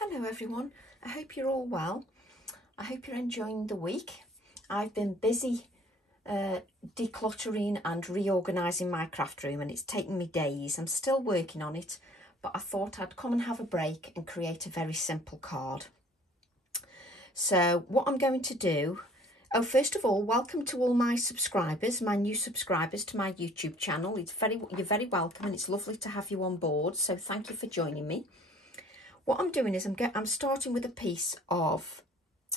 Hello everyone, I hope you're all well. I hope you're enjoying the week. I've been busy decluttering and reorganising my craft room, and it's taken me days. I'm still working on it, but I thought I'd come and have a break and create a very simple card. So what I'm going to do, first of all, welcome to all my subscribers, my new subscribers to my YouTube channel. You're very welcome, and it's lovely to have you on board, so thank you for joining me. What I'm doing is I'm starting with a piece of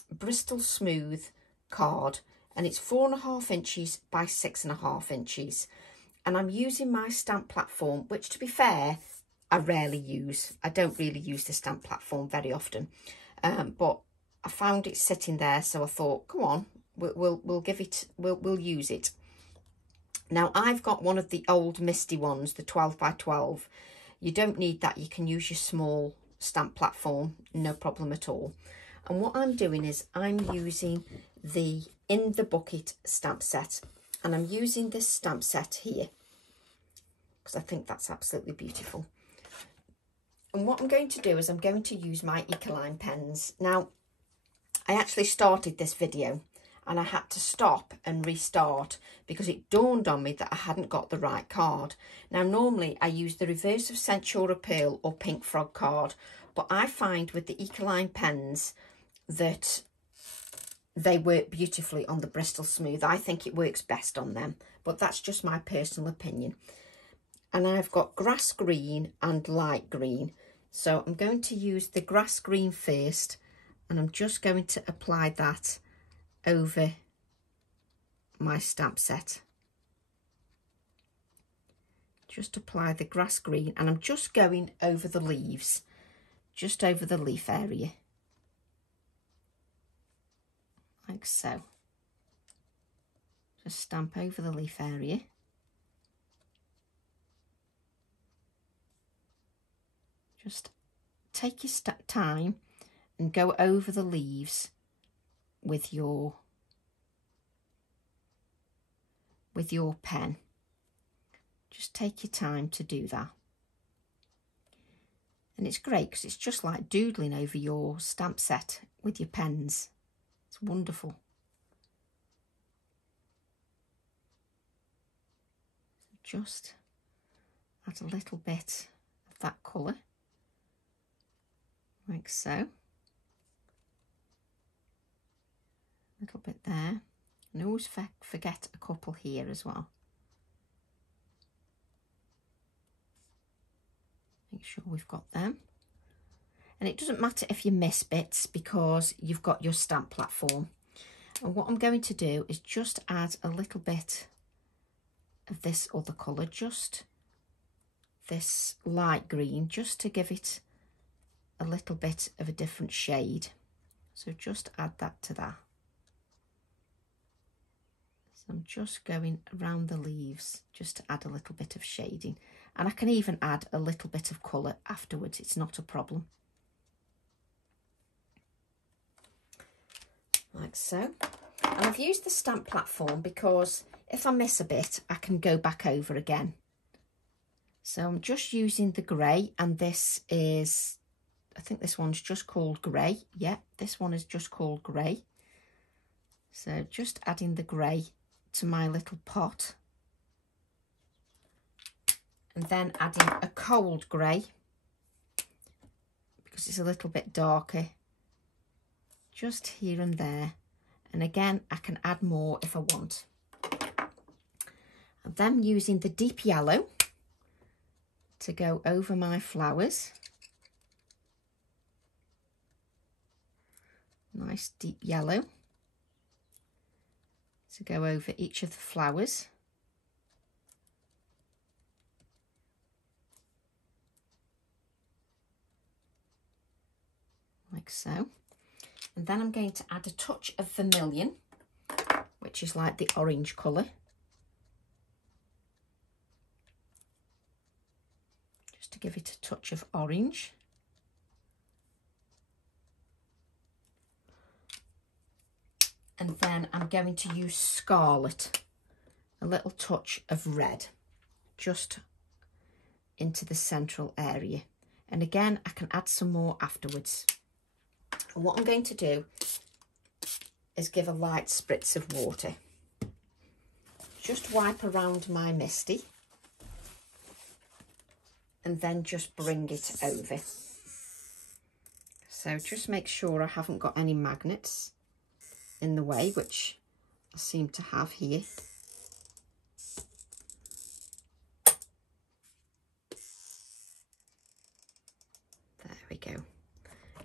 Bristol Smooth card, and it's 4.5 inches by 6.5 inches. And I'm using my stamp platform, which, to be fair, I rarely use. I don't really use the stamp platform very often, but I found it sitting there, so I thought, come on, we'll use it. Now I've got one of the old Misty ones, the 12 by 12. You don't need that. You can use your small stamp platform, no problem at all. And what I'm doing is I'm using the In the Bucket stamp set, and I'm using this stamp set here because I think that's absolutely beautiful. And what I'm going to do is I'm going to use my Ecoline pens. Now I actually started this video and I had to stop and restart because it dawned on me that I hadn't got the right card. Now, normally I use the reverse of Centura Pearl or Pink Frog card, but I find with the Ecoline pens that they work beautifully on the Bristol Smooth. I think it works best on them, but that's just my personal opinion. And I've got grass green and light green. So I'm going to use the grass green first, and I'm just going to apply that over my stamp set. Just apply the grass green, and I'm just going over the leaves, just over the leaf area, like so. Just stamp over the leaf area. Just take your time and go over the leaves with your pen. Just take your time to do that. And it's great because it's just like doodling over your stamp set with your pens. It's wonderful. Just add a little bit of that colour, like so. A little bit there. And always forget a couple here as well. Make sure we've got them. And it doesn't matter if you miss bits because you've got your stamp platform. And what I'm going to do is just add a little bit of this other colour, just this light green, just to give it a little bit of a different shade. So just add that to that. So I'm just going around the leaves just to add a little bit of shading. And I can even add a little bit of colour afterwards, it's not a problem. Like so. And I've used the stamp platform because if I miss a bit, I can go back over again. So I'm just using the grey, and this is, I think this one's just called grey. Yeah, this one is just called grey. So just adding the grey to my little pot. And then adding a cold grey because it's a little bit darker, just here and there. And again, I can add more if I want. And then using the deep yellow to go over my flowers. Nice deep yellow to go over each of the flowers. Like so. And then I'm going to add a touch of vermilion, which is like the orange colour. Just to give it a touch of orange. And then I'm going to use scarlet, a little touch of red, just into the central area. And again, I can add some more afterwards. And what I'm going to do is give a light spritz of water. Just wipe around my misty. And then just bring it over. So just make sure I haven't got any magnets in the way, which I seem to have here. There we go.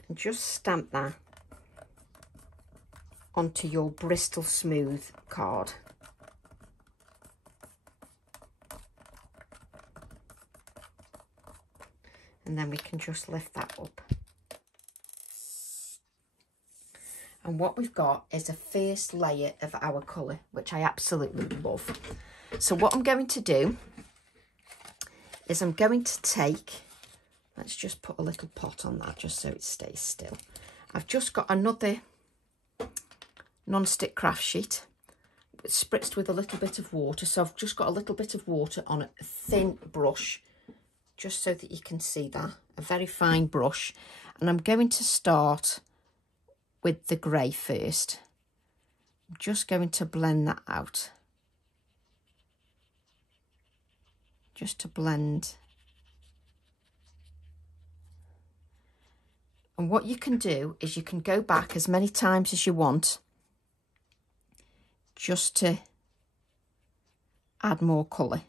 And just stamp that onto your Bristol Smooth card. And then we can just lift that up. And what we've got is a first layer of our colour, which I absolutely love. So what I'm going to do is I'm going to take, let's just put a little pot on that just so it stays still. I've just got another non-stick craft sheet spritzed with a little bit of water. So I've just got a little bit of water on a thin brush, just so that you can see that, a very fine brush. And I'm going to start with the grey first. I'm just going to blend that out. Just to blend. And what you can do is you can go back as many times as you want, just to add more colour.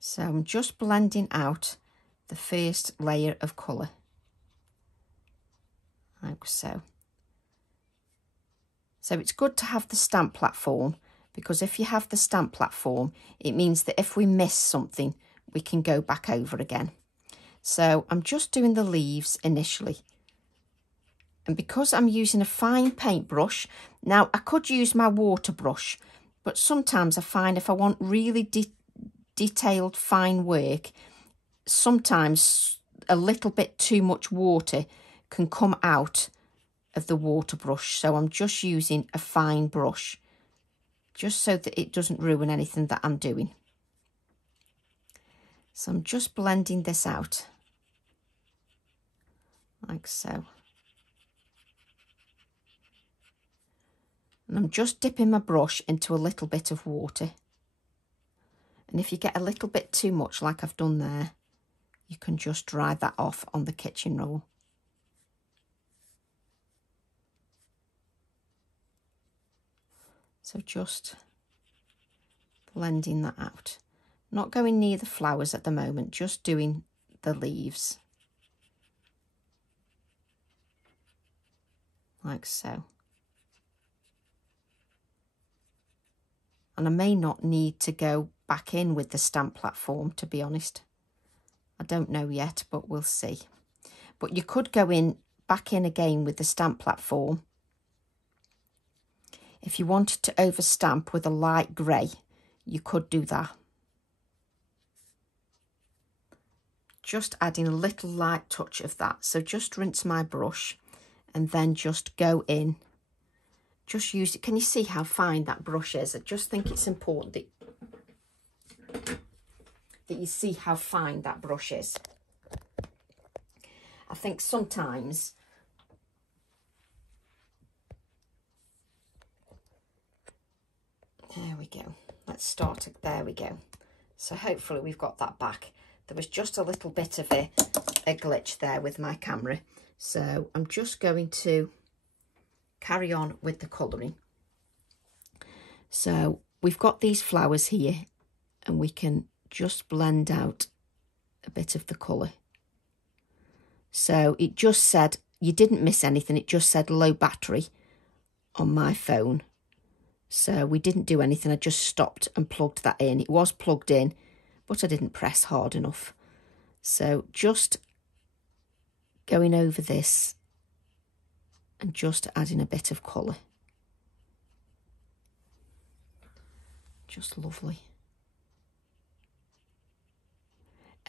So I'm just blending out the first layer of colour, like so. So it's good to have the stamp platform, because if you have the stamp platform, it means that if we miss something, we can go back over again. So I'm just doing the leaves initially. And because I'm using a fine paintbrush, now I could use my water brush, but sometimes I find if I want really detailed fine work, sometimes a little bit too much water can come out of the water brush. So I'm just using a fine brush, just so that it doesn't ruin anything that I'm doing. So I'm just blending this out, like so. And I'm just dipping my brush into a little bit of water. And if you get a little bit too much, like I've done there, you can just dry that off on the kitchen roll. So just blending that out. Not going near the flowers at the moment, just doing the leaves. Like so. And I may not need to go back in with the stamp platform, to be honest. I don't know yet, but we'll see. But you could go back in again with the stamp platform. If you wanted to overstamp with a light grey, you could do that. Just adding a little light touch of that. So just rinse my brush and then just go in. Just use it. Can you see how fine that brush is? I just think it's important that you see how fine that brush is. I think sometimes there we go. Let's start it. There we go. So hopefully we've got that back. There was just a little bit of a glitch there with my camera. So I'm just going to carry on with the colouring. So we've got these flowers here and we can just blend out a bit of the colour. So it just said, you didn't miss anything, it just said low battery on my phone. So we didn't do anything, I just stopped and plugged that in. It was plugged in, but I didn't press hard enough. So just going over this and just adding a bit of colour. Just lovely.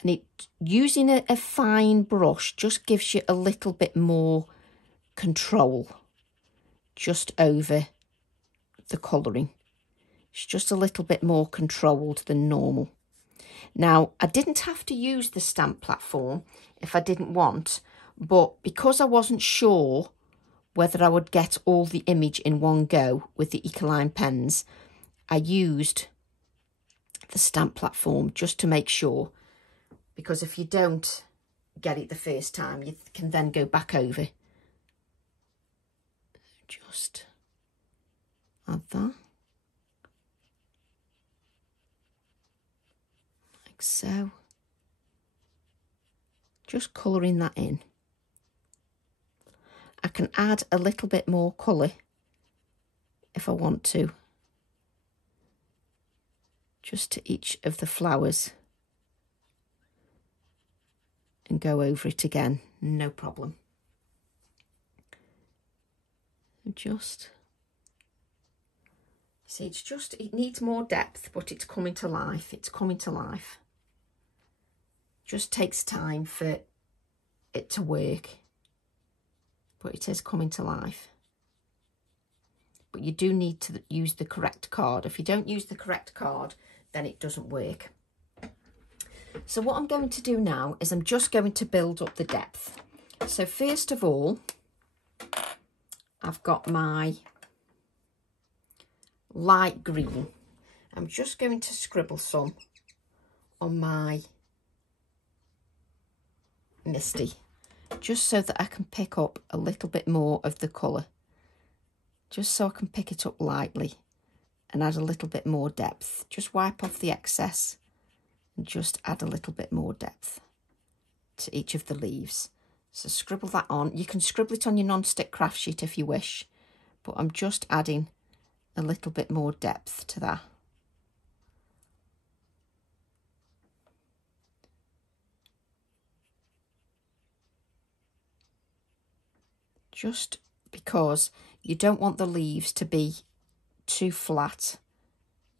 And using a fine brush just gives you a little bit more control just over the colouring. It's just a little bit more controlled than normal. Now, I didn't have to use the stamp platform if I didn't want, but because I wasn't sure whether I would get all the image in one go with the Ecoline pens, I used the stamp platform just to make sure, because if you don't get it the first time, you can then go back over. Just add that. Like so. Just colouring that in. I can add a little bit more colour if I want to, just to each of the flowers, and go over it again, no problem. Just, see, it needs more depth, but it's coming to life, it's coming to life. Just takes time for it to work, but it is coming to life. But you do need to use the correct card. If you don't use the correct card, then it doesn't work. So what I'm going to do now is I'm just going to build up the depth. So first of all, I've got my light green. I'm just going to scribble some on my Misty, just so that I can pick up a little bit more of the colour, just so I can pick it up lightly and add a little bit more depth. Just wipe off the excess and just add a little bit more depth to each of the leaves. So scribble that on. You can scribble it on your non-stick craft sheet if you wish, but I'm just adding a little bit more depth to that. Just because you don't want the leaves to be too flat,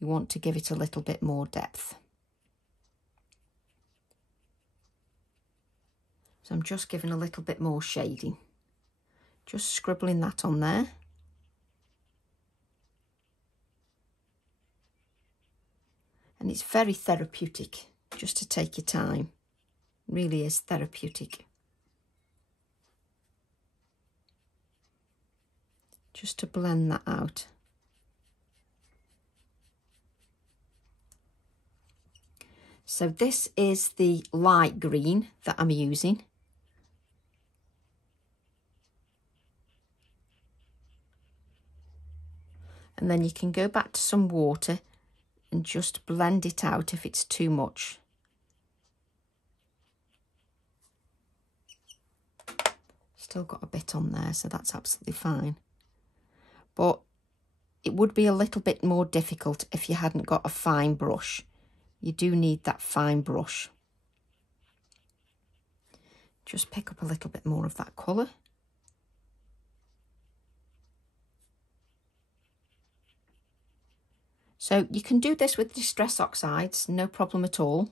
you want to give it a little bit more depth. So I'm just giving a little bit more shading, just scribbling that on there. And it's very therapeutic just to take your time. It really is therapeutic. Just to blend that out. So this is the light green that I'm using. And then you can go back to some water and just blend it out if it's too much. Still got a bit on there, so that's absolutely fine. But it would be a little bit more difficult if you hadn't got a fine brush. You do need that fine brush. Just pick up a little bit more of that colour. So you can do this with Distress Oxides, no problem at all.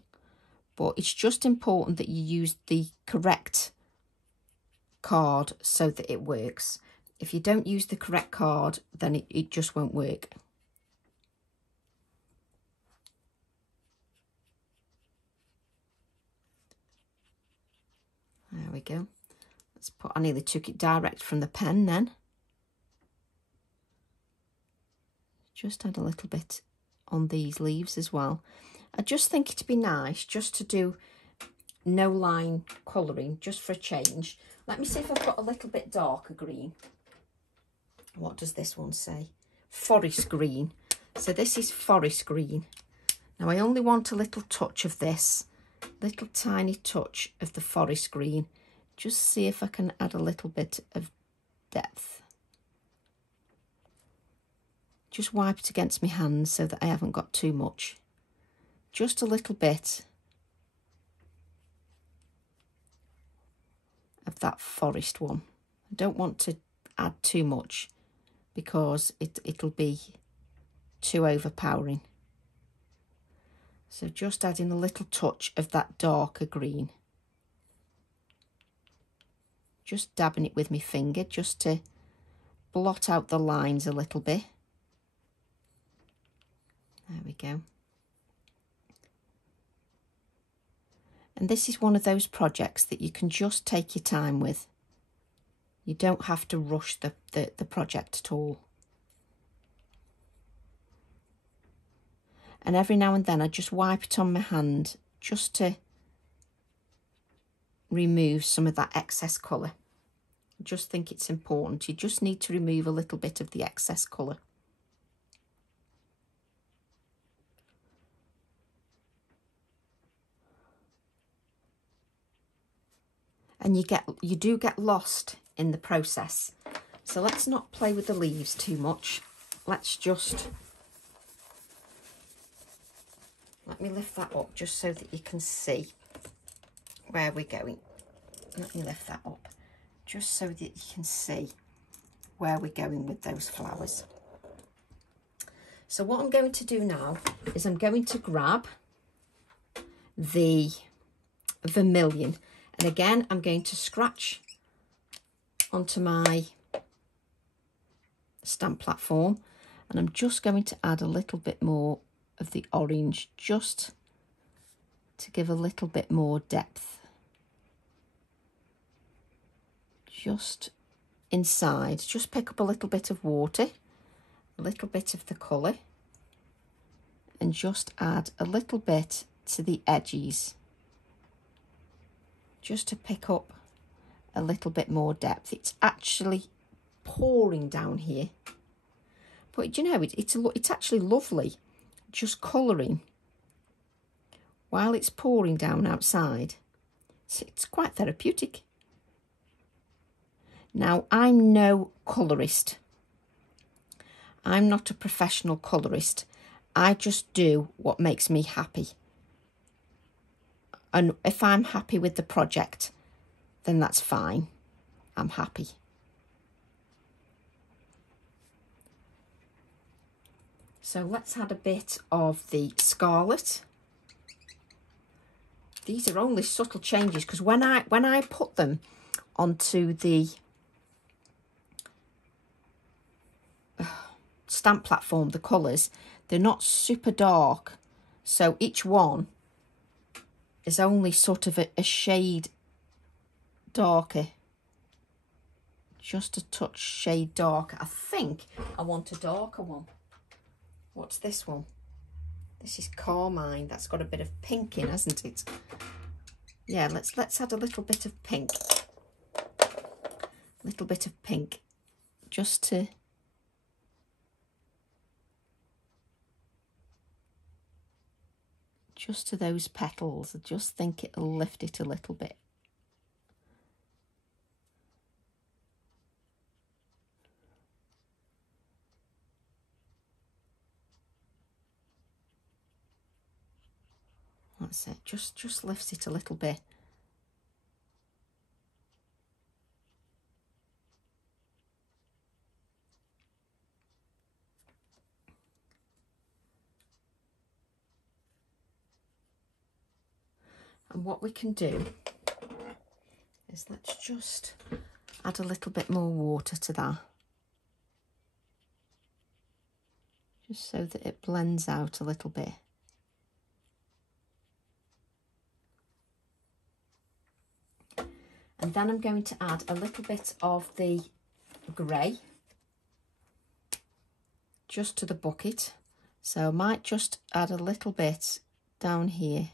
But it's just important that you use the correct card so that it works. If you don't use the correct card, then it just won't work. There we go. Let's put, I nearly took it direct from the pen then. Just add a little bit on these leaves as well. I just think it'd be nice just to do no line colouring, just for a change. Let me see if I've got a little bit darker green. What does this one say? Forest green. So this is forest green. Now I only want a little touch of this, little tiny touch of the forest green. Just see if I can add a little bit of depth. Just wipe it against my hands so that I haven't got too much. Just a little bit of that forest one. I don't want to add too much because it'll be too overpowering. So just adding a little touch of that darker green. Just dabbing it with my finger just to blot out the lines a little bit. There we go. And this is one of those projects that you can just take your time with. You don't have to rush the project at all. And every now and then I just wipe it on my hand just to remove some of that excess colour. I just think it's important. You just need to remove a little bit of the excess colour. And you do get lost in the process. So let's not play with the leaves too much. Let's just, let me lift that up just so that you can see where we're going. Let me lift that up just so that you can see where we're going with those flowers. So what I'm going to do now is I'm going to grab the vermilion. And again, I'm going to scratch onto my stamp platform, and I'm just going to add a little bit more of the orange just to give a little bit more depth. Just inside, just pick up a little bit of water, a little bit of the colour, and just add a little bit to the edges, just to pick up a little bit more depth. It's actually pouring down here, but you know, it's actually lovely just colouring while it's pouring down outside. It's quite therapeutic. Now, I'm no colourist. I'm not a professional colourist. I just do what makes me happy. And if I'm happy with the project, then that's fine. I'm happy. So let's add a bit of the scarlet. These are only subtle changes because when I put them onto the stamp platform, the colours, they're not super dark. So each one is only sort of a shade darker, just a touch shade darker. I think I want a darker one. What's this one? This is carmine. That's got a bit of pink in, hasn't it? Yeah, let's add a little bit of pink. A little bit of pink, just to those petals. I just think it'll lift it a little bit. That's it, just lifts it a little bit. And what we can do is let's just add a little bit more water to that, just so that it blends out a little bit. And then I'm going to add a little bit of the grey just to the bucket. So I might just add a little bit down here,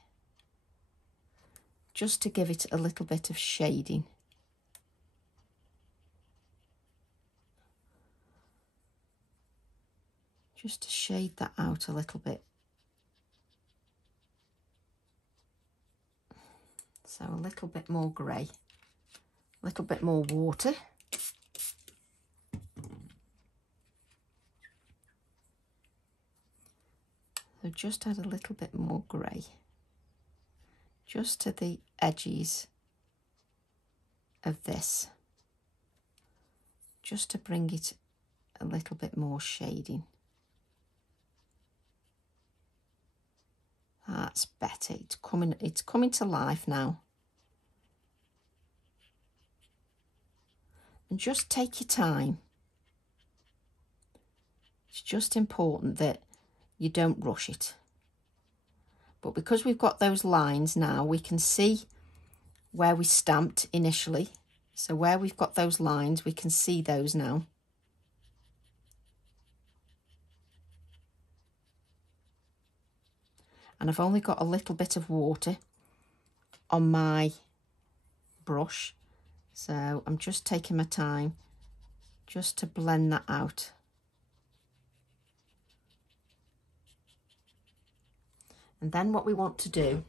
just to give it a little bit of shading. Just to shade that out a little bit. So a little bit more grey, a little bit more water. So just add a little bit more grey, just to the edges of this, just to bring it a little bit more shading. That's better. It's coming to life now. And just take your time. It's just important that you don't rush it. But because we've got those lines now, we can see where we stamped initially. So where we've got those lines, we can see those now. And I've only got a little bit of water on my brush, so I'm just taking my time just to blend that out. And then what we want to do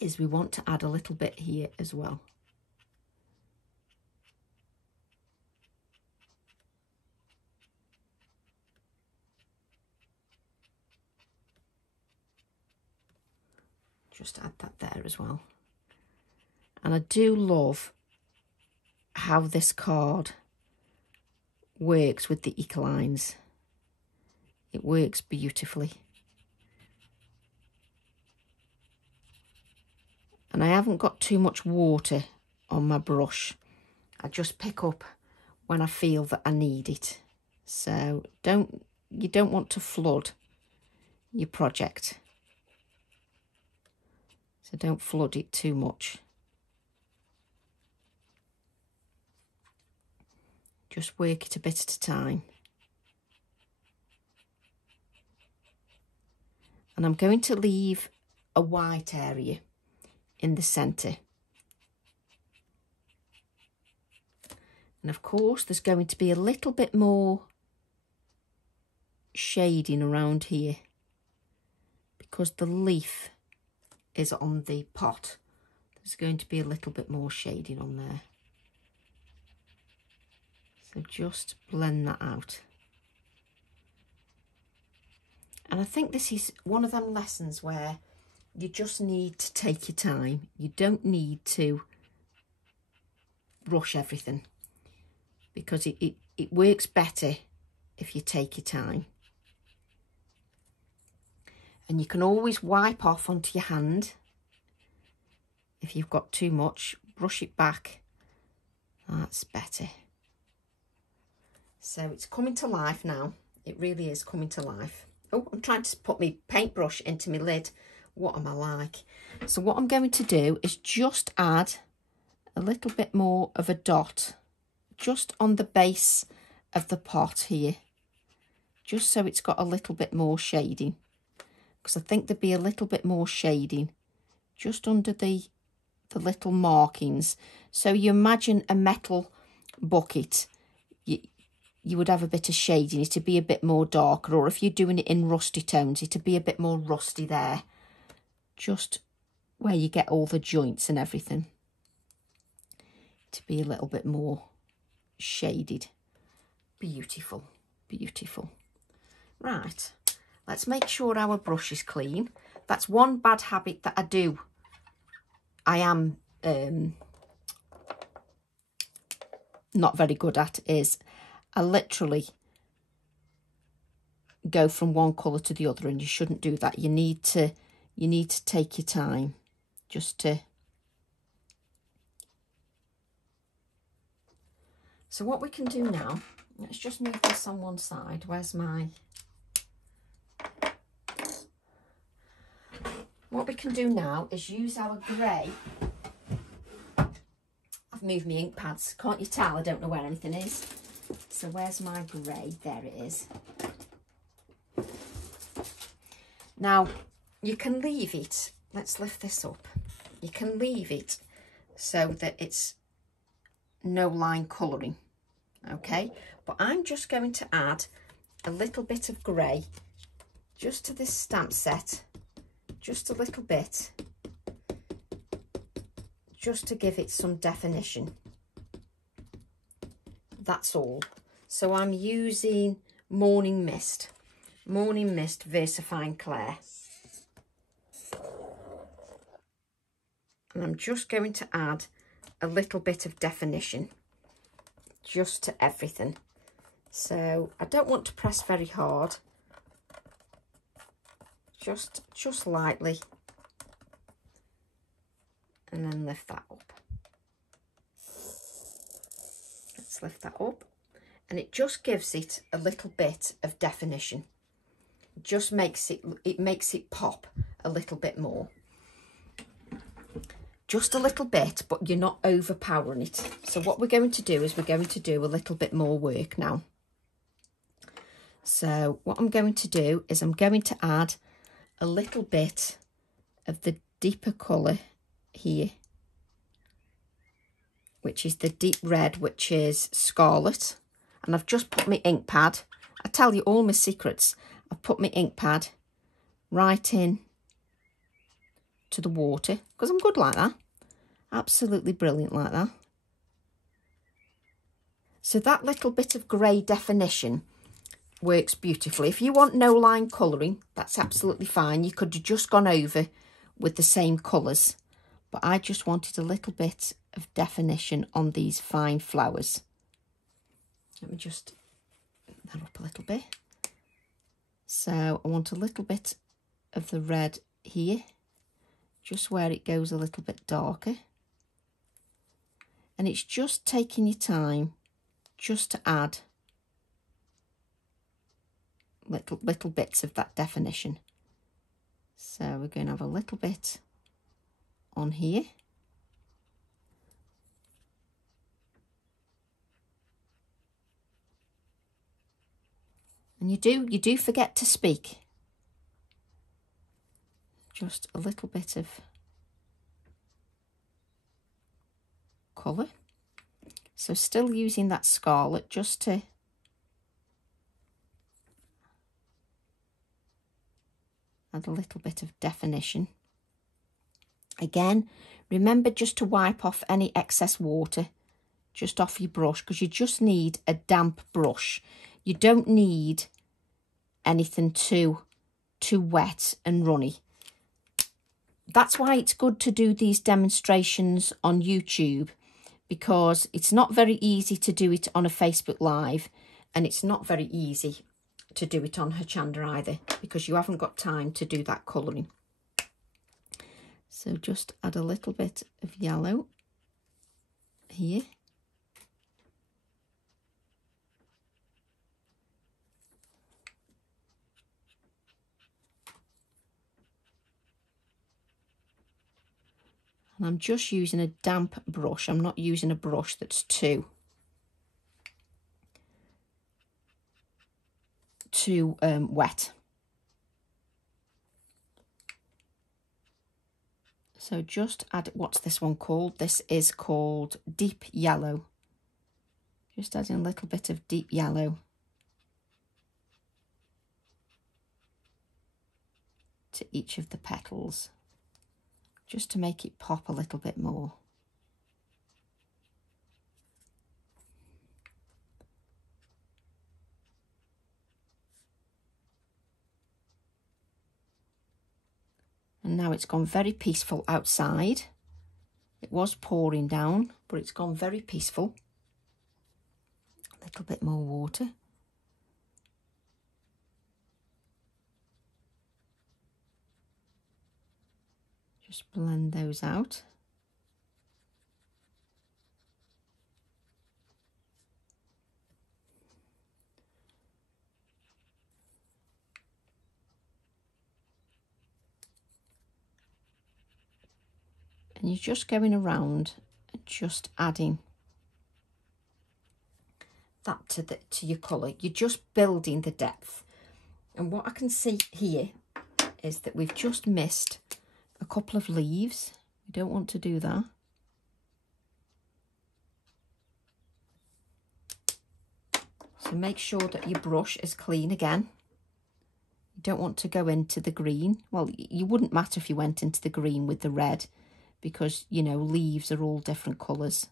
is we want to add a little bit here as well. Just add that there as well. And I do love how this card works with the eco lines. It works beautifully. And I haven't got too much water on my brush. I just pick up when I feel that I need it. So you don't want to flood your project. So don't flood it too much. Just work it a bit at a time. And I'm going to leave a white area in the centre. And of course, there's going to be a little bit more shading around here because the leaf is on the pot. There's going to be a little bit more shading on there. So just blend that out. And I think this is one of them lessons where you just need to take your time. You don't need to rush everything because it works better if you take your time. And you can always wipe off onto your hand. If you've got too much, brush it back. That's better. So it's coming to life now. It really is coming to life. Oh, I'm trying to put my paintbrush into my lid. What am I like? So what I'm going to do is just add a little bit more of a dot just on the base of the pot here. Just so it's got a little bit more shading. Because I think there'd be a little bit more shading just under the little markings. So you imagine a metal bucket, you would have a bit of shading, it'd be a bit more darker, or if you're doing it in rusty tones, it'd be a bit more rusty there, just where you get all the joints and everything, to be a little bit more shaded. Beautiful, beautiful. Right. Let's make sure our brush is clean. That's one bad habit that I do. I am not very good at is I literally go from one colour to the other, and you shouldn't do that. You need to take your time just to. So what we can do now, let's just move this on one side. Where's my... What we can do now is use our grey. I've moved my ink pads. Can't you tell? I don't know where anything is. So where's my grey? There it is. Now, you can leave it. Let's lift this up. You can leave it so that it's no line colouring. Okay? But I'm just going to add a little bit of grey just to this stamp set. Just a little bit, just to give it some definition. That's all. So I'm using Morning Mist VersaFine Clair. And I'm just going to add a little bit of definition, just to everything. So I don't want to press very hard. Just lightly, and then lift that up. Let's lift that up, and it just gives it a little bit of definition. It just makes it pop a little bit more. Just a little bit, but you're not overpowering it. So what we're going to do is we're going to do a little bit more work now. So what I'm going to do is I'm going to add a little bit of the deeper colour here, which is the deep red, which is scarlet. And I've just put my ink pad. I tell you all my secrets. I've put my ink pad right in to the water because I'm good like that. Absolutely brilliant like that. So that little bit of grey definition works beautifully. If you want no line colouring, that's absolutely fine. You could have just gone over with the same colours, but I just wanted a little bit of definition on these fine flowers. Let me just put that up a little bit. So I want a little bit of the red here, just where it goes a little bit darker. And it's just taking your time just to add little bits of that definition. So we're going to have a little bit on here. And you do forget to speak. Just a little bit of colour. So still using that scarlet just to add a little bit of definition. Again, remember just to wipe off any excess water just off your brush, because you just need a damp brush. You don't need anything too wet and runny. That's why it's good to do these demonstrations on YouTube, because it's not very easy to do it on a Facebook Live, and it's not very easy to do it on Hochanda either, because you haven't got time to do that colouring. So just add a little bit of yellow here. And I'm just using a damp brush. I'm not using a brush that's too wet. So just add, what's this one called? This is called Deep Yellow. Just adding a little bit of deep yellow to each of the petals, just to make it pop a little bit more. And now it's gone very peaceful outside. It was pouring down, but it's gone very peaceful. A little bit more water. Just blend those out. And you're just going around and just adding that to your colour. You're just building the depth. And what I can see here is that we've just missed a couple of leaves. We don't want to do that. So make sure that your brush is clean again. You don't want to go into the green. Well, you wouldn't matter if you went into the green with the red, because, you know, leaves are all different colours.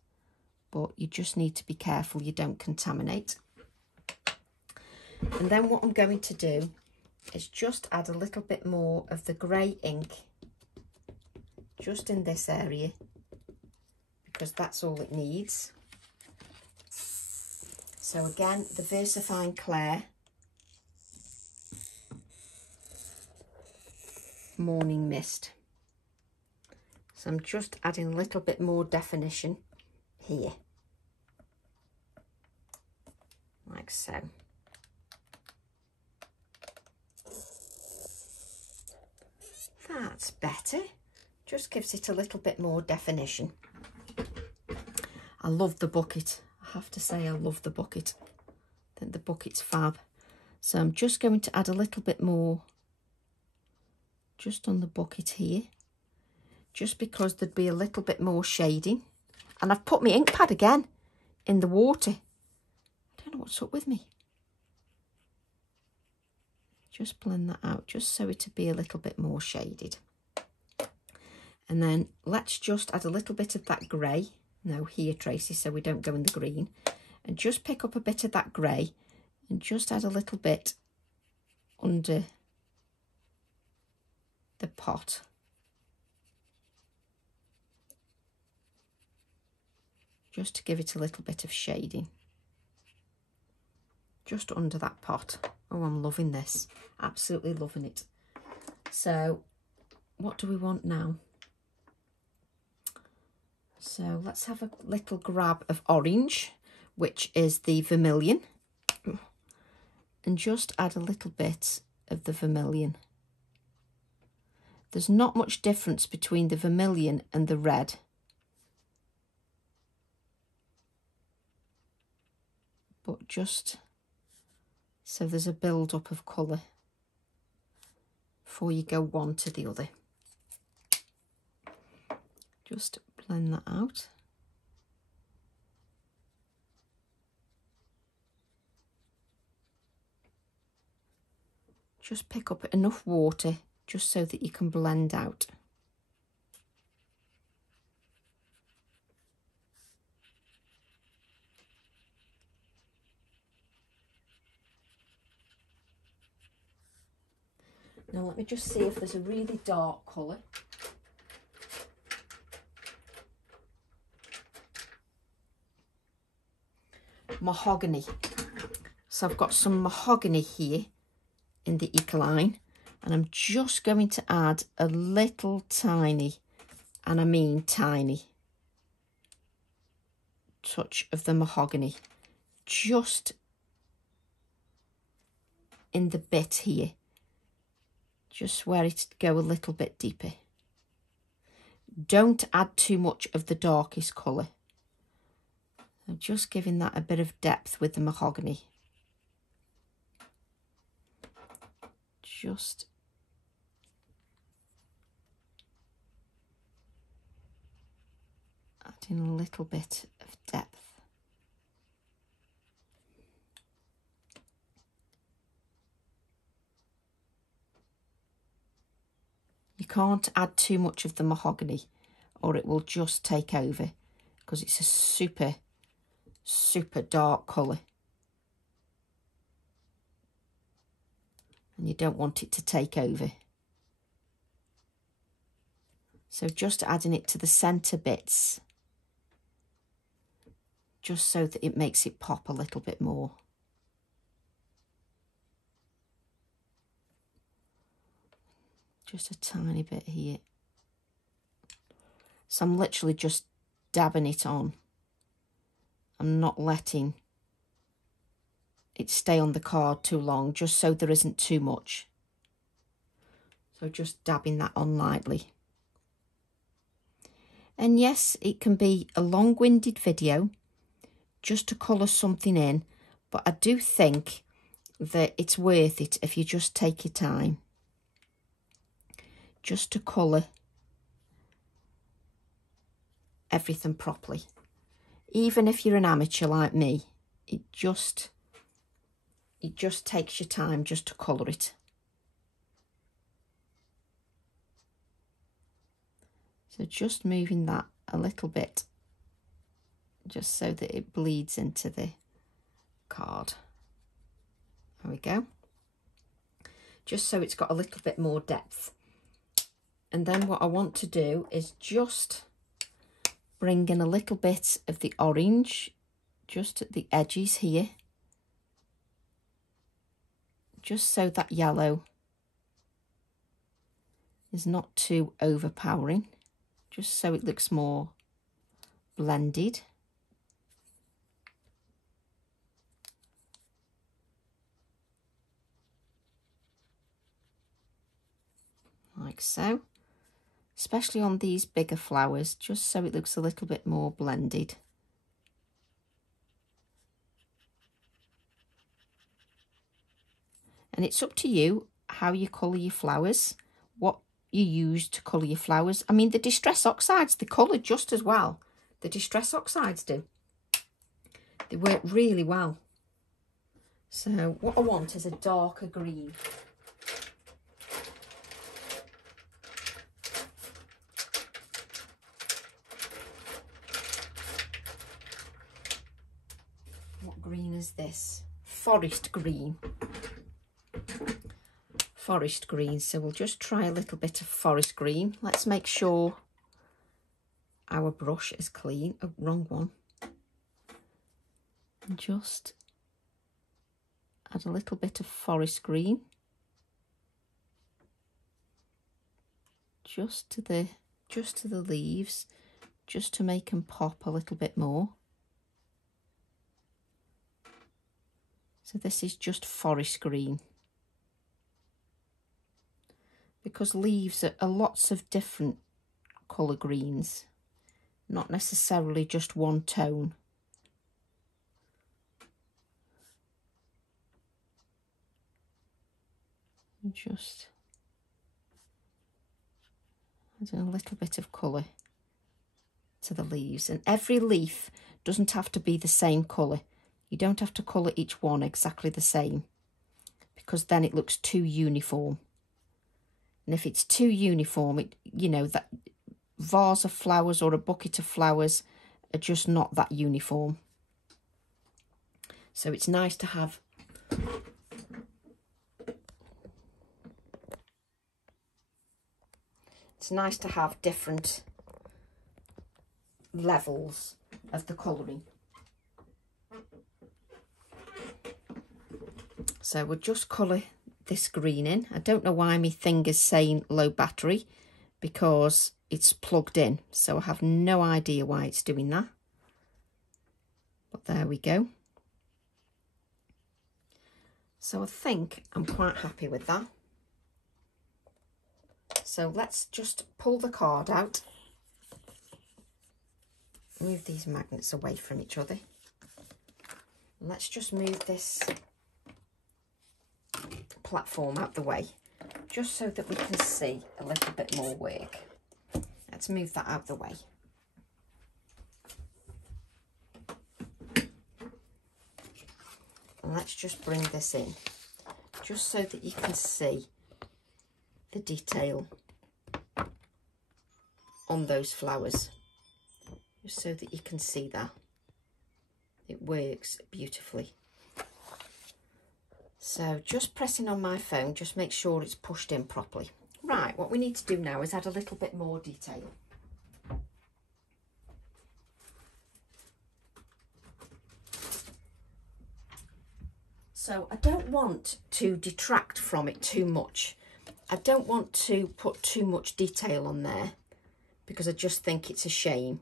But you just need to be careful you don't contaminate. And then what I'm going to do is just add a little bit more of the grey ink just in this area, because that's all it needs. So again, the VersaFine Clair Morning Mist. So I'm just adding a little bit more definition here, like so. That's better. Just gives it a little bit more definition. I love the bucket. I have to say I love the bucket. I think the bucket's fab. So I'm just going to add a little bit more just on the bucket here, just because there'd be a little bit more shading. And I've put my ink pad again in the water. I don't know what's up with me. Just blend that out just so it'd be a little bit more shaded. And then let's just add a little bit of that grey. No, here, Tracy, so we don't go in the green. And just pick up a bit of that grey and just add a little bit under the pot. Just to give it a little bit of shading. Just under that pot. Oh, I'm loving this. Absolutely loving it. So, what do we want now? So, let's have a little grab of orange, which is the vermilion. And just add a little bit of the vermilion. There's not much difference between the vermilion and the red. But just so there's a build-up of colour before you go one to the other. Just blend that out. Just pick up enough water just so that you can blend out. Now let me just see if there's a really dark colour. Mahogany. So I've got some mahogany here in the Ecoline, and I'm just going to add a little tiny, and I mean tiny, touch of the mahogany just in the bit here, just where it'd go a little bit deeper. Don't add too much of the darkest colour. I'm just giving that a bit of depth with the mahogany. Just adding a little bit of depth. You can't add too much of the mahogany or it will just take over, because it's a super, super dark colour. And you don't want it to take over. So just adding it to the centre bits, just so that it makes it pop a little bit more. Just a tiny bit here. So I'm literally just dabbing it on. I'm not letting it stay on the card too long, just so there isn't too much. So just dabbing that on lightly. And yes, it can be a long-winded video just to colour something in, but I do think that it's worth it if you just take your time just to colour everything properly. Even if you're an amateur like me, it just takes your time just to colour it. So just moving that a little bit, just so that it bleeds into the card. There we go. Just so it's got a little bit more depth. And then what I want to do is just bring in a little bit of the orange just at the edges here, just so that yellow is not too overpowering, just so it looks more blended. Like like so, especially on these bigger flowers, just so it looks a little bit more blended. And it's up to you how you colour your flowers, what you use to colour your flowers. I mean, the Distress Oxides, they colour just as well. The Distress Oxides do. They work really well. So what I want is a darker green. What green is this? Forest green. Forest green. So we'll just try a little bit of forest green. Let's make sure our brush is clean. Oh, wrong one. And just add a little bit of forest green just to the leaves, just to make them pop a little bit more. So this is just forest green, because leaves are lots of different colour greens, not necessarily just one tone. And just adding a little bit of colour to the leaves. And every leaf doesn't have to be the same colour. You don't have to colour each one exactly the same, because then it looks too uniform. And if it's too uniform, you know, that vase of flowers or a bucket of flowers are just not that uniform. So it's nice to have different levels of the colouring. So we'll just colour this green in. I don't know why my thing is saying low battery, because it's plugged in, so I have no idea why it's doing that. But there we go. So I think I'm quite happy with that. So let's just pull the card out. Move these magnets away from each other. Let's just move this platform out the way, just so that we can see a little bit more work. Let's move that out the way. And let's just bring this in, just so that you can see the detail on those flowers, just so that you can see that. It works beautifully. So just pressing on my phone, just make sure it's pushed in properly. Right, what we need to do now is add a little bit more detail. So I don't want to detract from it too much. I don't want to put too much detail on there, because I just think it's a shame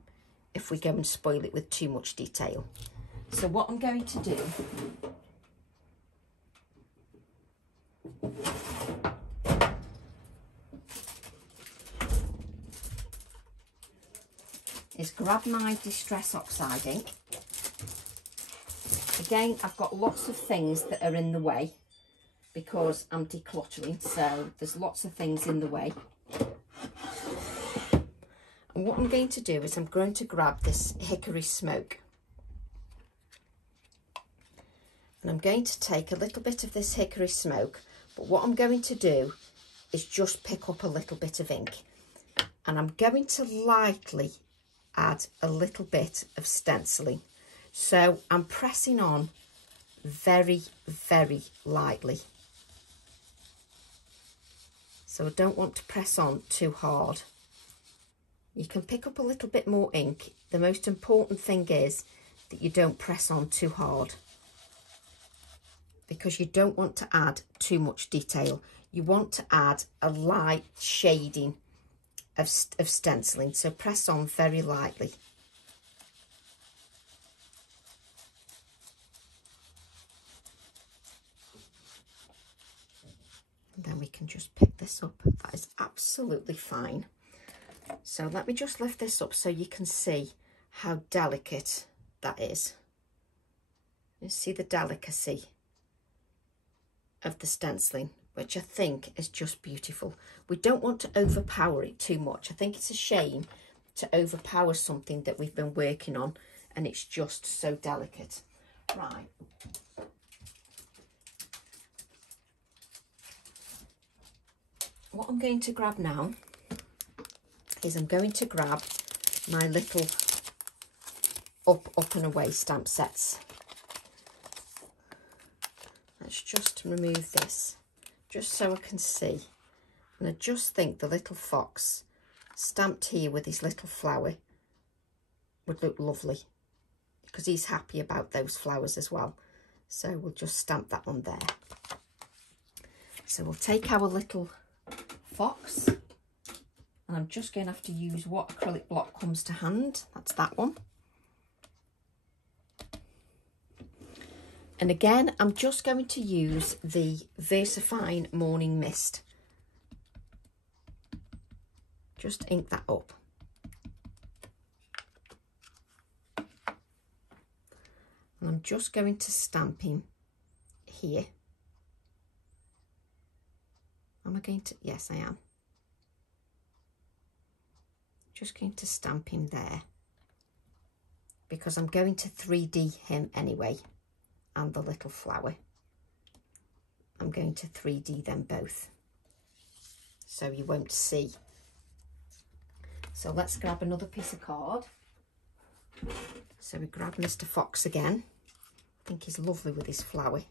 if we go and spoil it with too much detail. So what I'm going to do is grab my Distress Oxide ink. Again, I've got lots of things that are in the way because I'm decluttering, so there's lots of things in the way. And what I'm going to do is I'm going to grab this Hickory Smoke. And I'm going to take a little bit of this Hickory Smoke, but what I'm going to do is just pick up a little bit of ink. And I'm going to lightly add a little bit of stenciling. So I'm pressing on very, very lightly. So I don't want to press on too hard. You can pick up a little bit more ink. The most important thing is that you don't press on too hard, because you don't want to add too much detail. You want to add a light shading of stenciling, so press on very lightly. There then we can just pick this up. That is absolutely fine. So let me just lift this up so you can see how delicate that is. You see the delicacy of the stenciling, which I think is just beautiful. We don't want to overpower it too much. I think it's a shame to overpower something that we've been working on and it's just so delicate. Right. What I'm going to grab now is I'm going to grab my little up and away stamp sets. Let's just remove this, just so I can see. And I just think the little fox stamped here with his little flower would look lovely, because he's happy about those flowers as well. So we'll just stamp that on there. So we'll take our little fox, and I'm just going to have to use what acrylic block comes to hand. That's that one. And again, I'm just going to use the VersaFine Morning Mist. Just ink that up. And I'm just going to stamp him here. Am I going to? Yes, I am. Just going to stamp him there, because I'm going to 3D him anyway, and the little flower. I'm going to 3D them both, so you won't see. So let's grab another piece of card. So we grab Mr. Fox again. I think he's lovely with his flower.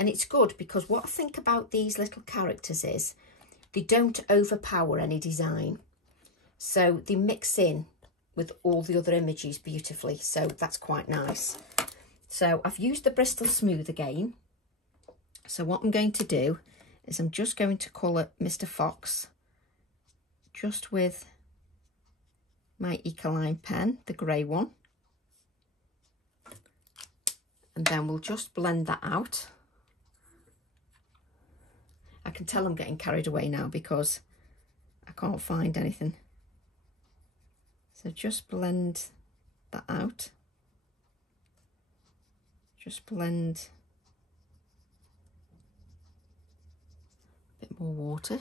And it's good because what I think about these little characters is they don't overpower any design. So they mix in with all the other images beautifully. So that's quite nice. So I've used the Bristol Smooth again. So what I'm going to do is I'm just going to colour Mr. Fox just with my Ecoline pen, the grey one. And then we'll just blend that out. I can tell I'm getting carried away now because I can't find anything. So just blend that out. Just blend a bit more water.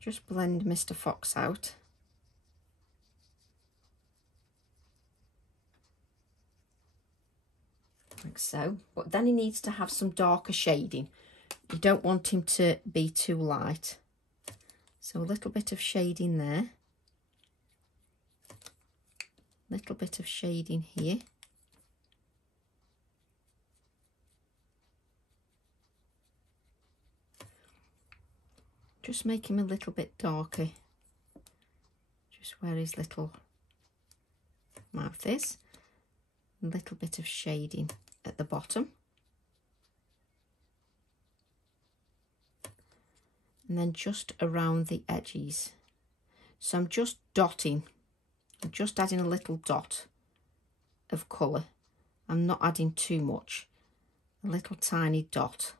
Just blend Mr. Fox out. Like so, but then he needs to have some darker shading. You don't want him to be too light. So a little bit of shading there. A little bit of shading here. Just make him a little bit darker. Just where his little mouth is. A little bit of shading at the bottom, and then just around the edges. So I'm just dotting, I'm just adding a little dot of colour. I'm not adding too much, a little tiny dot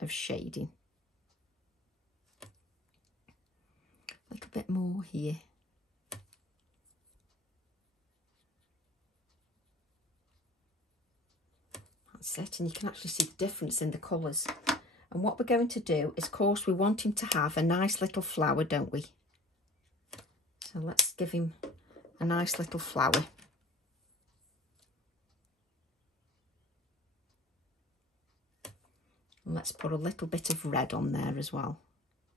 of shading. A little bit more here. That's it, and you can actually see the difference in the colours. And what we're going to do is, of course, we want him to have a nice little flower, don't we? So let's give him a nice little flower. And let's put a little bit of red on there as well,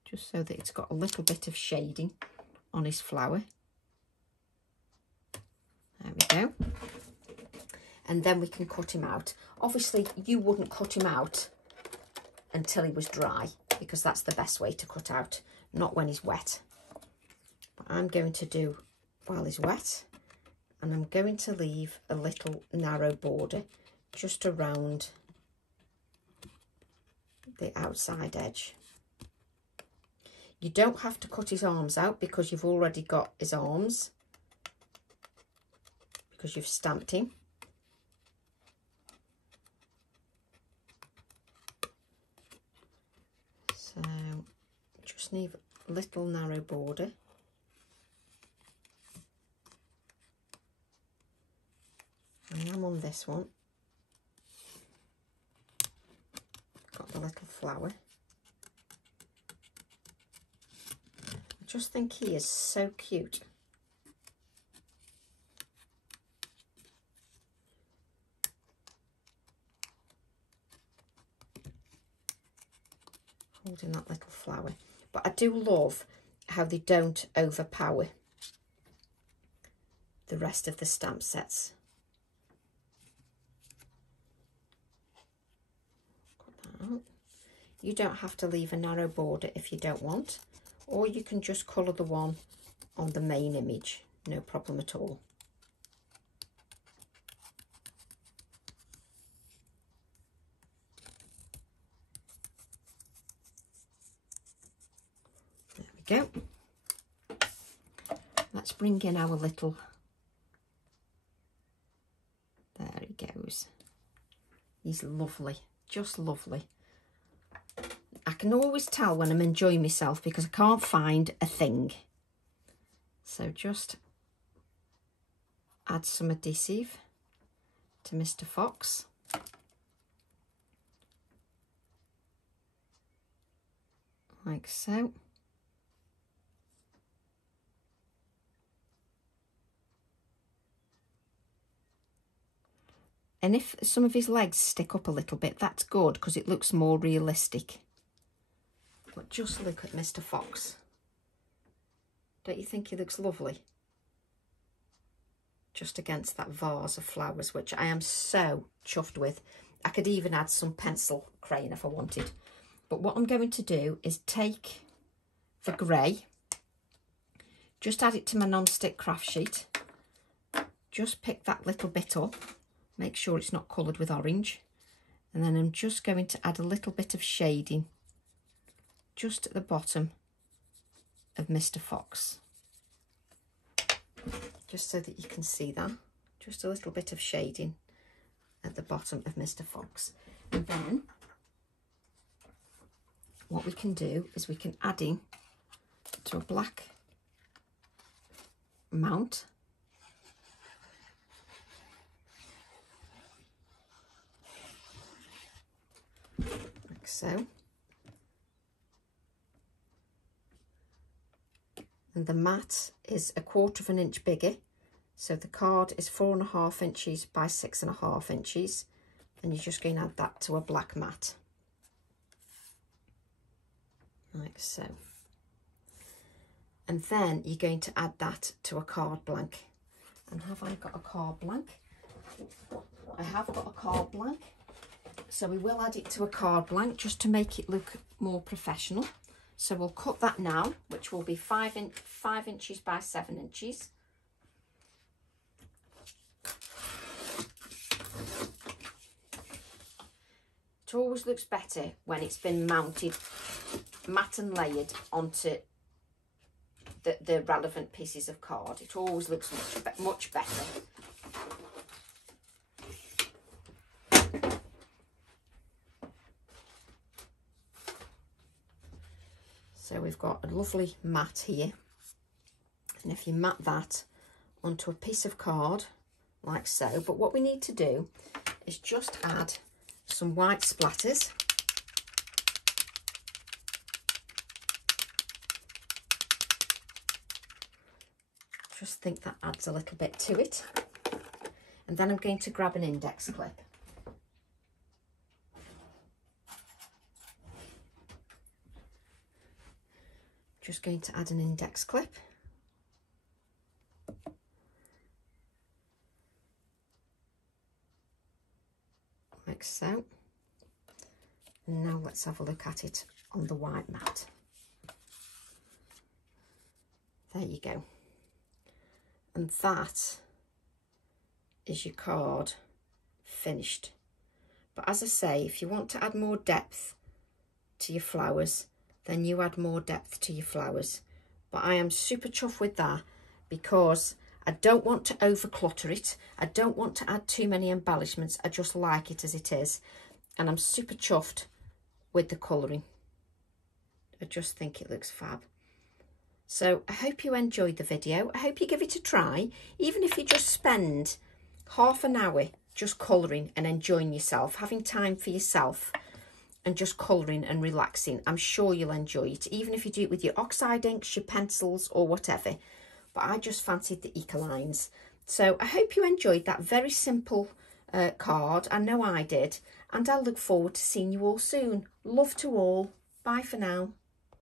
just so that it's got a little bit of shading on his flower. There we go. And then we can cut him out. Obviously, you wouldn't cut him out until he was dry, because that's the best way to cut out, not when he's wet. But I'm going to do while he's wet, and I'm going to leave a little narrow border just around the outside edge. You don't have to cut his arms out because you've already got his arms, because you've stamped him. So just need a little narrow border. I am on this one. Got the little flower. I just think he is so cute. Holding that little flower. But I do love how they don't overpower the rest of the stamp sets. You don't have to leave a narrow border if you don't want, or you can just colour the one on the main image, no problem at all. There we go. Let's bring in our little, there he goes. He's lovely, just lovely. I can always tell when I'm enjoying myself because I can't find a thing. So just add some adhesive to Mr. Fox. Like so. And if some of his legs stick up a little bit, that's good because it looks more realistic. But just look at Mr. Fox. Don't you think he looks lovely? Just against that vase of flowers, which I am so chuffed with. I could even add some pencil crayon if I wanted. But what I'm going to do is take the grey, just add it to my non-stick craft sheet. Just pick that little bit up. Make sure it's not coloured with orange. And then I'm just going to add a little bit of shading just at the bottom of Mr. Fox. Just so that you can see that. Just a little bit of shading at the bottom of Mr. Fox. And then what we can do is we can add in to a black mount. Like so. And the mat is 1/4 of an inch bigger, so the card is 4.5 inches by 6.5 inches, and you're just going to add that to a black mat, like so. And then you're going to add that to a card blank. And have I got a card blank? I have got a card blank, so we will add it to a card blank just to make it look more professional. So we'll cut that now, which will be 5 inches by 7 inches. It always looks better when it's been mounted, matte and layered onto the relevant pieces of card. It always looks much better. So we've got a lovely mat here, and if you mat that onto a piece of card like so, but what we need to do is just add some white splatters. Just think that adds a little bit to it. And then I'm going to grab an index clip. Just going to add an index clip. Like so. And now let's have a look at it on the white mat. There you go. And that is your card finished. But as I say, if you want to add more depth to your flowers, then you add more depth to your flowers. But I am super chuffed with that because I don't want to over clutter it. I don't want to add too many embellishments. I just like it as it is. And I'm super chuffed with the colouring. I just think it looks fab. So I hope you enjoyed the video. I hope you give it a try, even if you just spend half an hour just colouring and enjoying yourself, having time for yourself and just colouring and relaxing. I'm sure you'll enjoy it, even if you do it with your oxide inks, your pencils or whatever. But I just fancied the Ecolines. So I hope you enjoyed that very simple card. I know I did. And I'll look forward to seeing you all soon. Love to all. Bye for now.